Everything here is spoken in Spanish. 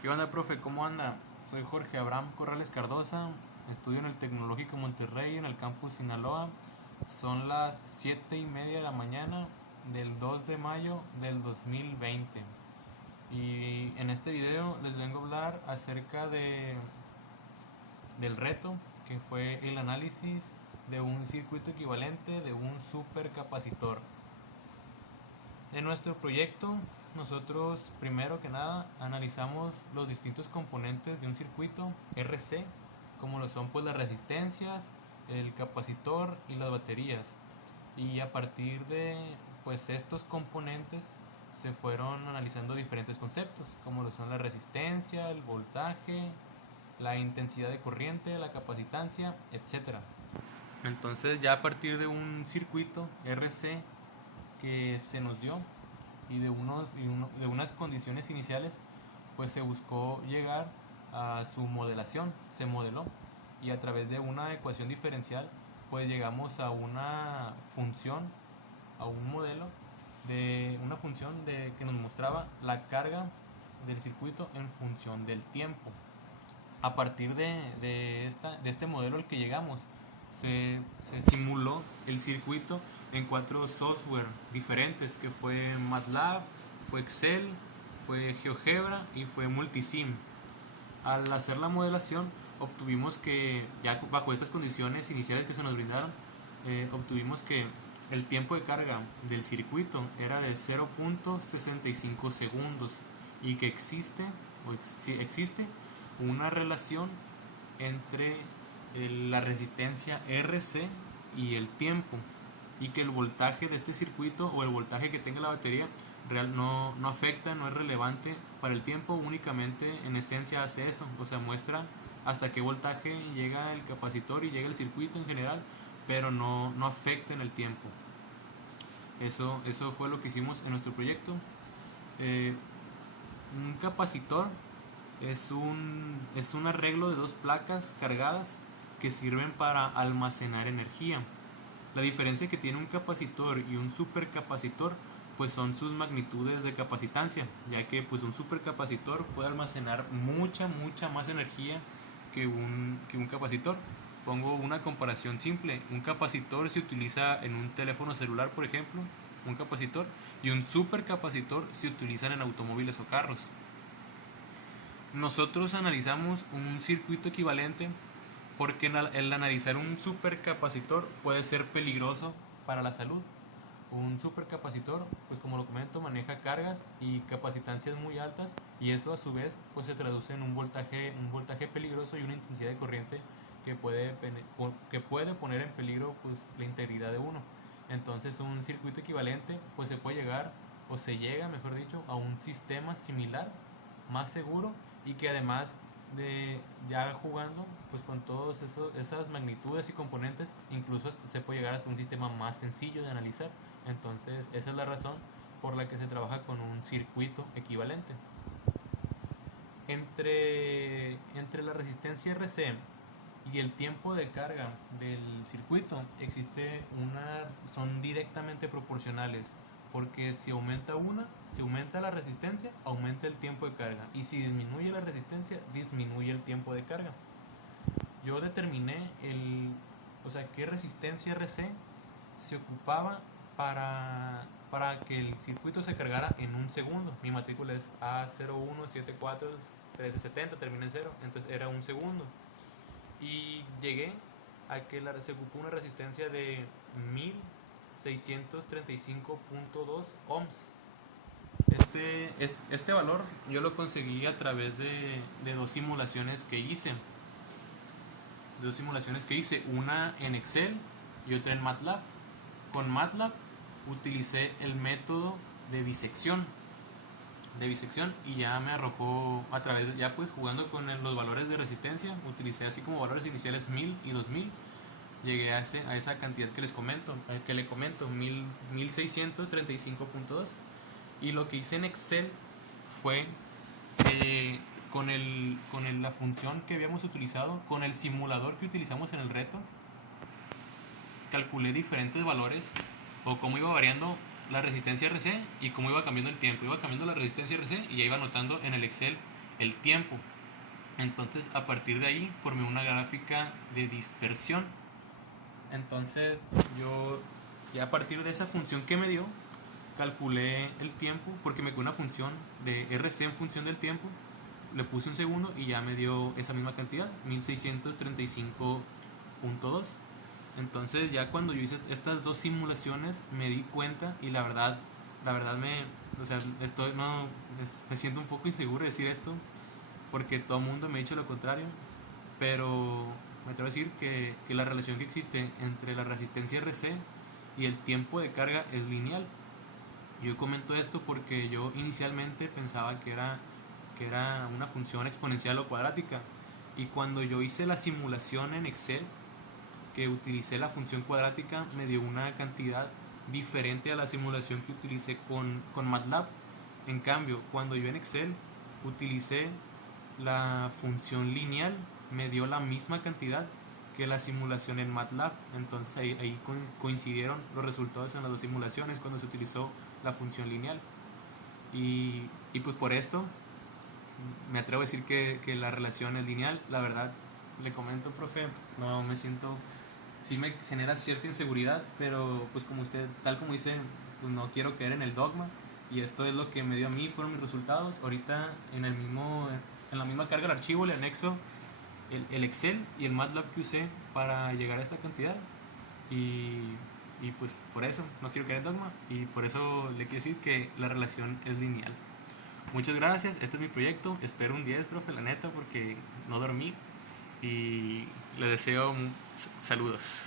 ¿Qué onda, profe? ¿Cómo anda? Soy Jorge Abraham Corrales Cardosa, estudio en el Tecnológico Monterrey, en el campus Sinaloa. Son las 7:30 de la mañana del 2 de mayo del 2020. Y en este video les vengo a hablar acerca del reto que fue el análisis de un circuito equivalente de un supercapacitor. En nuestro proyecto, nosotros primero que nada analizamos los distintos componentes de un circuito RC, como lo son pues las resistencias, el capacitor y las baterías. Y a partir de pues estos componentes se fueron analizando diferentes conceptos, como lo son la resistencia, el voltaje, la intensidad de corriente, la capacitancia, etcétera. Entonces ya a partir de un circuito RC que se nos dio y de unas condiciones iniciales, pues se buscó llegar a su modelación, se modeló y a través de una ecuación diferencial pues llegamos a una función, a un modelo de una función que nos mostraba la carga del circuito en función del tiempo. A partir de este modelo al que llegamos, se simuló el circuito en 4 software diferentes, que fue MATLAB, fue Excel, fue GeoGebra y fue Multisim. Al hacer la modelación, obtuvimos que, ya bajo estas condiciones iniciales que se nos brindaron, obtuvimos que el tiempo de carga del circuito era de 0.65 segundos y que existe una relación entre la resistencia RC y el tiempo, y que el voltaje de este circuito o el voltaje que tenga la batería no afecta, no es relevante para el tiempo, únicamente en esencia hace eso, o sea, muestra hasta qué voltaje llega el capacitor y llega el circuito en general, pero no afecta en el tiempo. Eso fue lo que hicimos en nuestro proyecto. Un capacitor es un arreglo de dos placas cargadas que sirven para almacenar energía. La diferencia que tiene un capacitor y un supercapacitor pues son sus magnitudes de capacitancia, ya que pues un supercapacitor puede almacenar mucha más energía que un capacitor. Pongo una comparación simple: un capacitor se utiliza en un teléfono celular, por ejemplo, un capacitor, y un supercapacitor se utilizan en automóviles o carros. Nosotros analizamos un circuito equivalente porque el analizar un supercapacitor puede ser peligroso para la salud. Un supercapacitor, pues como lo comento, maneja cargas y capacitancias muy altas, y eso a su vez pues se traduce en un voltaje peligroso y una intensidad de corriente que puede poner en peligro pues la integridad de uno. Entonces un circuito equivalente pues se puede llegar, o se llega mejor dicho, a un sistema similar, más seguro, y que además de ya jugando pues con todas esas magnitudes y componentes, incluso se puede llegar hasta un sistema más sencillo de analizar. Entonces esa es la razón por la que se trabaja con un circuito equivalente. Entre la resistencia RC y el tiempo de carga del circuito son directamente proporcionales, porque si aumenta la resistencia, aumenta el tiempo de carga, y si disminuye la resistencia, disminuye el tiempo de carga. Yo determiné qué resistencia RC se ocupaba para que el circuito se cargara en un segundo. Mi matrícula es A01741370, termina en 0, entonces era un segundo. Y llegué a que se ocupó una resistencia de 1635.2 ohms. Este valor yo lo conseguí a través de dos simulaciones que hice. Una en Excel y otra en MATLAB. Con MATLAB utilicé el método de disección, y ya me arrojó a través ya pues jugando con los valores de resistencia. Utilicé así como valores iniciales 1000 y 2000, llegué a esa cantidad que le comento, 1635.2. Y lo que hice en Excel fue con la función que habíamos utilizado, con el simulador que utilizamos en el reto, calculé diferentes valores, o cómo iba variando la resistencia RC y cómo iba cambiando el tiempo. Iba cambiando la resistencia RC y ya iba anotando en el Excel el tiempo. Entonces a partir de ahí formé una gráfica de dispersión. Entonces yo ya a partir de esa función que me dio, calculé el tiempo porque me quedó una función de RC en función del tiempo. Le puse un segundo y ya me dio esa misma cantidad, 1635.2. Entonces ya cuando yo hice estas dos simulaciones me di cuenta y la verdad o sea, me siento un poco inseguro de decir esto porque todo el mundo me ha dicho lo contrario, pero me atrevo a decir que la relación que existe entre la resistencia RC y el tiempo de carga es lineal. Yo comento esto porque yo inicialmente pensaba que era una función exponencial o cuadrática, y cuando yo hice la simulación en Excel, que utilicé la función cuadrática, me dio una cantidad diferente a la simulación que utilicé con MATLAB. En cambio, cuando yo en Excel utilicé la función lineal, me dio la misma cantidad que la simulación en MATLAB. Entonces ahí coincidieron los resultados en las dos simulaciones cuando se utilizó la función lineal. Y pues por esto me atrevo a decir que la relación es lineal. La verdad, le comento, profe, no me siento, sí me genera cierta inseguridad, pero pues como usted, tal como dice, pues no quiero caer en el dogma, y esto es lo que me dio a mí, fueron mis resultados. Ahorita en la misma carga del archivo le anexo el Excel y el MATLAB que usé para llegar a esta cantidad, y, y pues por eso no quiero caer en dogma, y por eso le quiero decir que la relación es lineal. Muchas gracias, este es mi proyecto, espero un 10, profe, la neta, porque no dormí, y le deseo saludos.